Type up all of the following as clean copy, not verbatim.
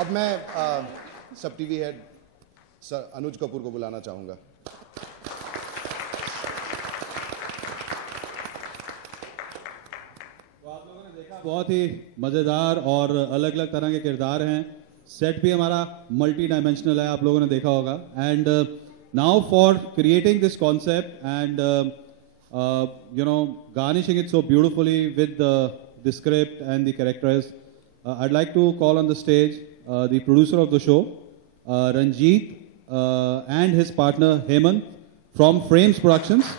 अब मैं सब टीवी हेड सर अनुज कपूर को बुलाना चाहूंगा। आप लोगों ने देखा बहुत ही मजेदार और अलग अलग तरह के किरदार हैं। सेट भी हमारा मल्टी डायमेंशनल है, आप लोगों ने देखा होगा। And now for creating this concept and garnishing it so beautifully with the script and the characters, I'd like to call on the stage the producer of the show, Ranjit, and his partner Hemant from Frames Productions.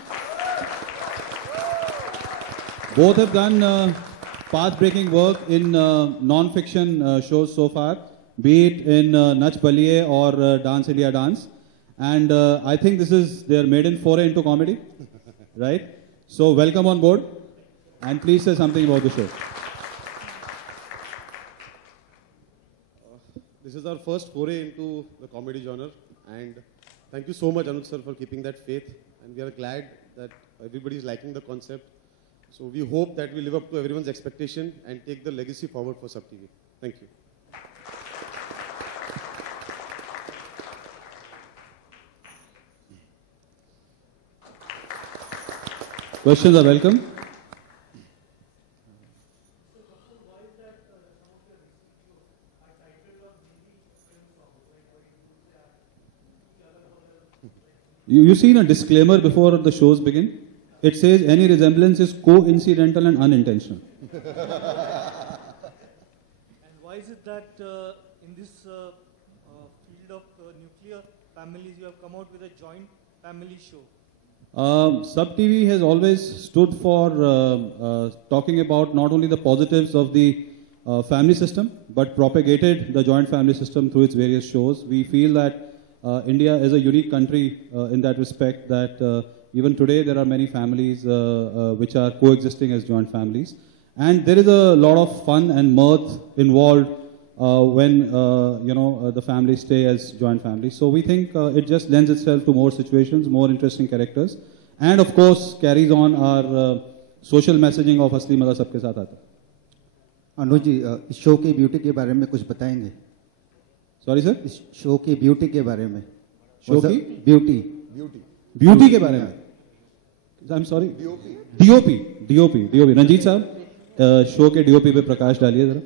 Both have done path-breaking work in non-fiction shows so far, be it in Nach Baliye or Dance India Dance. And I think this is their maiden foray into comedy, right? So welcome on board, and please say something about the show. This is our first foray into the comedy genre, and thank you so much, Anuj sir, for keeping that faith. And we are glad that everybody is liking the concept. So we hope that we live up to everyone's expectation and take the legacy forward for Sub TV. Thank you. Questions are welcome. You seen a disclaimer before the shows begin? It says any resemblance is coincidental and unintentional. And why is it that in this field of nuclear families you have come out with a joint family show? Sub TV has always stood for talking about not only the positives of the family system, but propagated the joint family system through its various shows. We feel that India is a unique country in that respect, that even today there are many families which are coexisting as joint families. And there is a lot of fun and mirth involved when the families stay as joint families. So we think it just lends itself to more situations, more interesting characters, and of course carries on our social messaging of असली मजा सबके साथ आता है. अनुज जी, इस show की beauty के बारे में कुछ बताएंगे? सॉरी सर, इस शो की ब्यूटी के बारे में. शो की ब्यूटी के बारे में. I am sorry, DOP Ranjeet साहब शो के डीओपी पे प्रकाश डालिए जरा.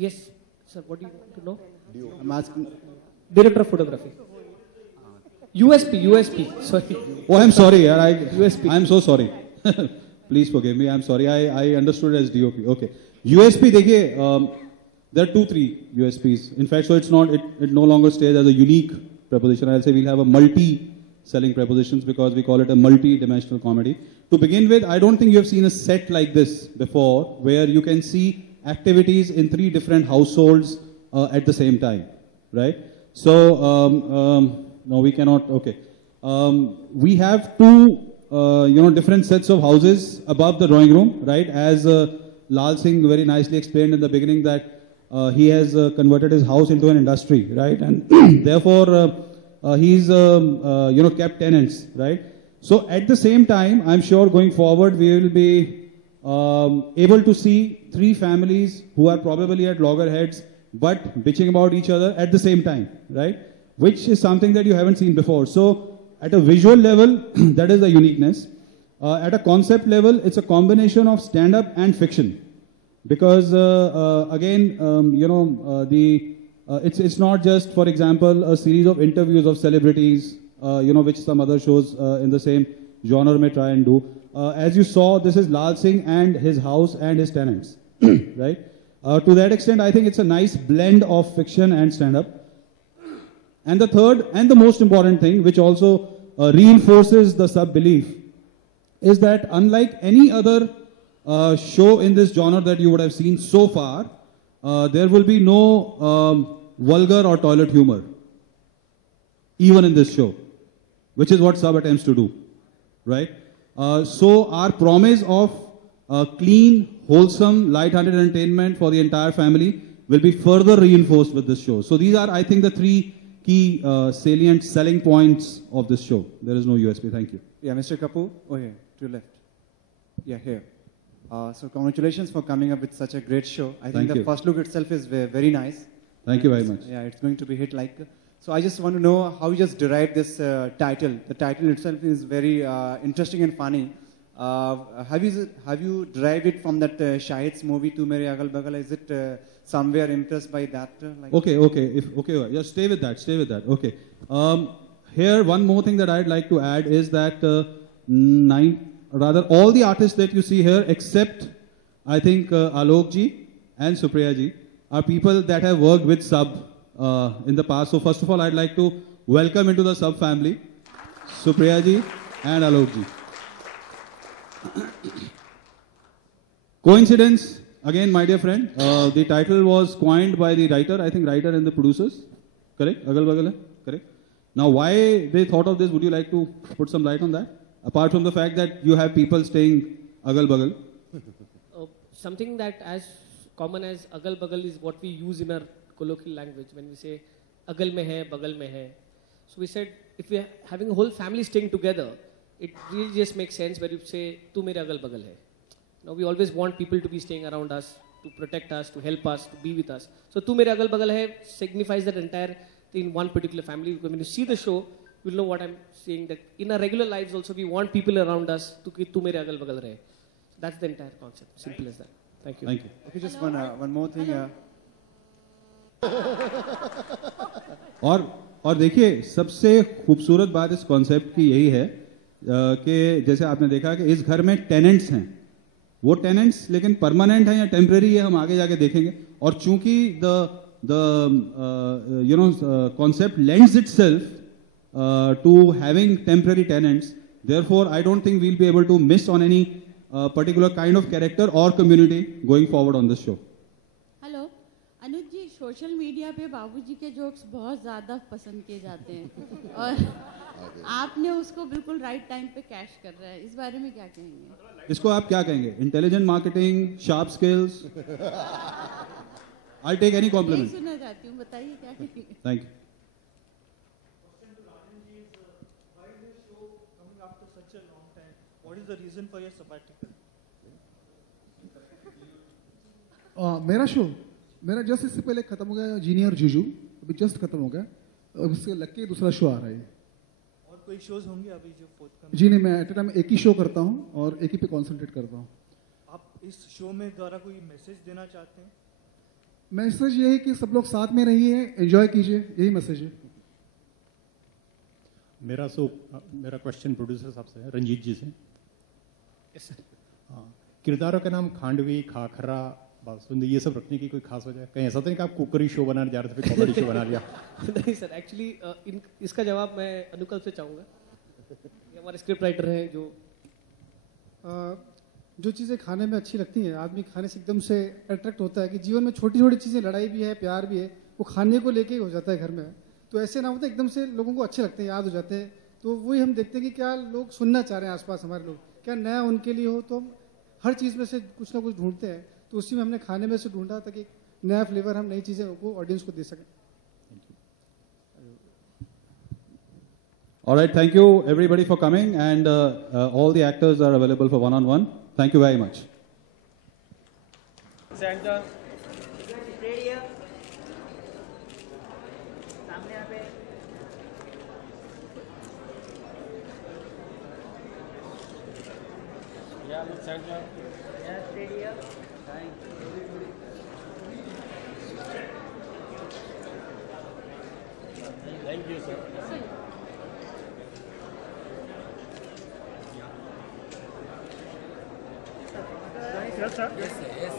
Yes, sir. What do you want to know? I'm asking. Director of photography. USP. Sorry. Oh, I'm sorry, yaar. USP. I'm so sorry. Please forgive me. I'm sorry. I understood it as DOP. Okay. USP, देखिए, there are 2-3 USPs. In fact, so it's not. It no longer stays as a unique preposition. I'll say we'll have a multi-selling prepositions because we call it a multi-dimensional comedy. To begin with, I don't think you have seen a set like this before, where you can see activities in 3 different households at the same time, right? So, no, we cannot, okay. We have 2, different sets of houses above the drawing room, right? As Lal Singh very nicely explained in the beginning that he has converted his house into an industry, right? And therefore, he's, kept tenants, right? So at the same time, I'm sure going forward, we will be able to see 3 families who are probably at loggerheads but bitching about each other at the same time, right? Which is something that you haven't seen before. So at a visual level, that is the uniqueness. At a concept level, it's a combination of stand-up and fiction. Because it's not just, for example, a series of interviews of celebrities, which some other shows in the same genre may try and do. As you saw, this is Lal Singh and his house and his tenants, right? To that extent, I think it's a nice blend of fiction and stand-up. And the third and the most important thing, which also reinforces the sub-belief, is that unlike any other show in this genre that you would have seen so far, there will be no vulgar or toilet humor, even in this show, which is what Sub attempts to do, right? So our promise of clean, wholesome, light-hearted entertainment for the entire family will be further reinforced with this show. So these are, I think, the 3 key salient selling points of this show. There is no USP. Thank you. Yeah, Mr. Kapoor. Oh, here, to your left. Yeah, here. So congratulations for coming up with such a great show. I Thank think the you. first look itself is very nice. Thank you very much. Yeah, it's going to be hit like. So I just want to know how you just derived this title. The title itself is very interesting and funny. Have you derived it from that Shahid's movie "Tu Mere Agal Bagal"? Is it somewhere impressed by that? Okay. Just stay with that. Okay. Here, one more thing that I'd like to add is that all the artists that you see here, except I think Alok ji and Supriya ji, are people that have worked with Sub in the past. So first of all, I'd like to welcome into the Sub family, Supriya ji and Alok ji. Coincidence, again, my dear friend. The title was coined by the writer, I think writer and the producers. Correct? Agal Bagal hai? Correct? Now, why they thought of this, would you like to put some light on that? Apart from the fact that you have people staying Agal Bagal. Something that as common as agal bagal is what we use in our colloquial language when we say agal mein hai, bagal mein hai. So we said if we are having a whole family staying together, it really just makes sense where you say tu mere agal bagal hai. Now we always want people to be staying around us, to protect us, to help us, to be with us. So tu mere agal bagal hai signifies that entire thing in one particular family. Because when you see the show, you'll know what I'm saying, that in our regular lives also we want people around us to ki tu mere agal bagal rahe. That's the entire concept. Simple as that. Thank you. Thank you. Okay, just one more thing. और देखिए सबसे खूबसूरत बात इस concept की यही है कि जैसे आपने देखा कि इस घर में टेनेंट्स हैं, वो टेनेंट्स लेकिन परमानेंट हैं या टेम्परेरी है, हम आगे जाके देखेंगे. और चूंकि the concept lends itself to having temporary tenants, therefore I don't think we'll be able to miss on any particular kind of character or community going forward on this show. Hello Anuj ji, social media पे बाबूजी के jokes बहुत ज़्यादा पसंद किए जाते हैं और आपने उसको बिल्कुल राइट टाइम पे कैश कर रहा है, इस बारे में क्या कहेंगे? इसको आप क्या कहेंगे? Intelligent marketing, sharp skills? I take any compliment. सुनना चाहती हूँ, बताइए क्या कहेंगे? Thank you. What is the reason for your sabbatical? मेरा जस्ट इससे पहले खत्म हो गया जीनी और जीजू, अभी जस्ट खत्म हो गया, अब इससे लग के दूसरा शो आ रहा है. और कोई शोज होंगे अभी जो फोर्थकमिंग? जी नहीं, मैं एट ए टाइम एक ही शो करता हूँ और एक ही पे कॉन्सेंट्रेट करता हूँ. आप इस शो में द्वारा कोई मैसेज देना चाहते हैं? मैसेज ये है कि सब लोग साथ में रहिए, एंजॉय कीजिए, यही मैसेज है. मेरा क्वेश्चन प्रोड्यूसर साहब से है, रंजीत जी से. Yes, किरदारों का नाम खांडवी, खाखरा, बासुंदी ये सब रखने की कोई खास वजह है? कहीं ऐसा तो नहीं कि आप कुकरी शो बनाने जा रहे थे फिर कॉमेडी शो बना लिया? नहीं सर, एक्चुअली इसका जवाब मैं अनुकल से चाहूँगा. ये हमारे स्क्रिप्ट राइटर हैं जो चीज़ें खाने में अच्छी लगती हैं, आदमी खाने से एकदम से अट्रैक्ट होता है कि जीवन में छोटी छोटी चीज़ें, लड़ाई भी है, प्यार भी है, वो खाने को लेके ही हो जाता है घर में. तो ऐसे ना होता है एकदम से लोगों को अच्छे लगते हैं, याद हो जाते हैं. तो वही हम देखते हैं कि क्या लोग सुनना चाह रहे हैं आसपास हमारे लोग, क्या नया उनके लिए हो. तो हम हर चीज़ में से कुछ ना कुछ ढूंढते हैं, तो उसी में हमने खाने में से ढूंढा ताकि नया फ्लेवर हम नई चीज़ें को ऑडियंस को दे सकें. All right, thank you everybody for coming, and all the actors are available for one-on-one. Thank you very much. Center. Thank you, sir. Yes, sir. Yes, sir. Yes.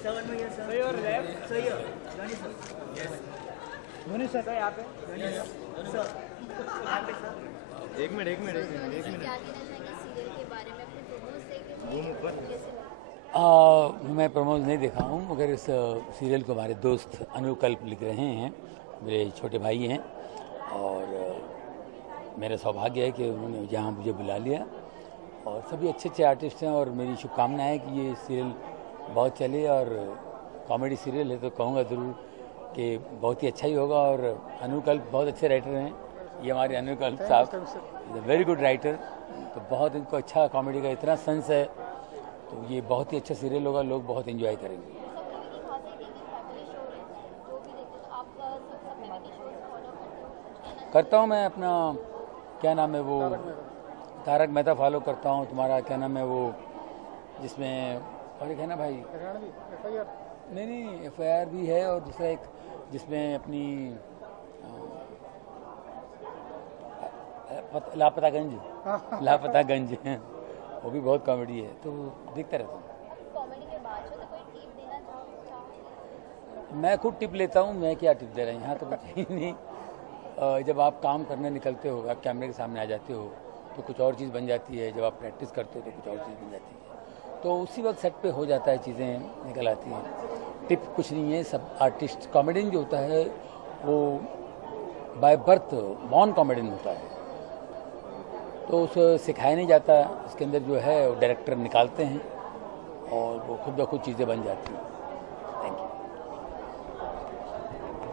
सही और लेफ्ट सही है Dhoni sir yes Dhoni sir यहाँ पे Dhoni sir यहाँ पे sir एक minute क्या कहना चाहेंगे सीरियल के बारे में अपने प्रोमोज देखे मैं प्रमोद नहीं देखा हूँ मगर इस सीरियल को हमारे दोस्त अनुकल्प लिख रहे हैं, मेरे छोटे भाई हैं और मेरा सौभाग्य है कि उन्होंने यहाँ मुझे बुला लिया और सभी अच्छे अच्छे आर्टिस्ट हैं और मेरी शुभकामनाएं है कि ये सीरियल बहुत चले और कॉमेडी सीरियल है तो कहूँगा ज़रूर कि बहुत ही अच्छा ही होगा और अनुकल्प बहुत अच्छे राइटर हैं। ये हमारे अनुकल्प साहब वेरी गुड राइटर, तो बहुत इनको अच्छा कॉमेडी का इतना सेंस है तो ये बहुत ही अच्छा सीरियल होगा, लोग बहुत एंजॉय करेंगे। करता हूँ मैं अपना क्या नाम है वो तारक मेहता फॉलो करता हूँ, तुम्हारा क्या नाम है वो जिसमें और एक है ना भाई नहीं FIR भी है और दूसरा एक जिसमें अपनी लापतागंज वो भी बहुत कॉमेडी है तो देखता रहता हूँ। कॉमेडी के बाद तो कोई टिप देना चाहो? मैं खुद टिप लेता हूँ, मैं क्या टिप दे रहा हूँ, यहाँ तो कुछ ही नहीं। जब आप काम करने निकलते हो, आप कैमरे के सामने आ जाते हो तो कुछ और चीज़ बन जाती है, जब आप प्रैक्टिस करते हो तो कुछ और चीज़ बन जाती है, तो उसी वक्त सेट पे हो जाता है, चीज़ें निकल आती हैं। टिप कुछ नहीं है, सब आर्टिस्ट कॉमेडियन जो होता है वो बाय बर्थ बॉर्न कॉमेडियन होता है, तो उसे सिखाया नहीं जाता, इसके अंदर जो है वो डायरेक्टर निकालते हैं और वो खुद ब खुद चीज़ें बन जाती हैं।